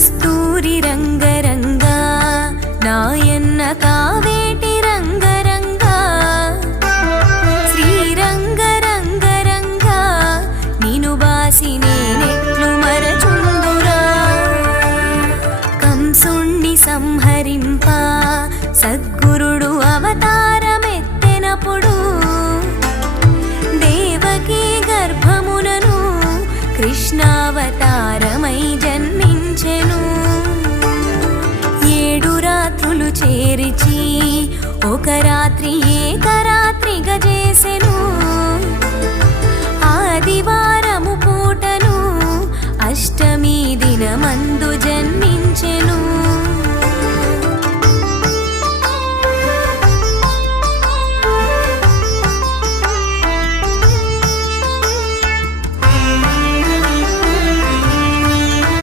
కస్తూరి రంగరంగా నాయన్న కావేటి రంగరంగా శ్రీరంగరంగరంగా నిను బాసి నేనెట్లు మరచుందురా కంసుణ్ణి సంహరింప సద్గురుడు అవతారమెత్తెనప్పుడు దేవకీ గర్భమునను కృష్ణావతారమై జన్మించెను 7 రాత్రులు చేరిచి ఒక రాత్రి ఏకరాత్రిగా చేసెను ఆదివారము పూటను అష్టమి దినమందు జన్మించెను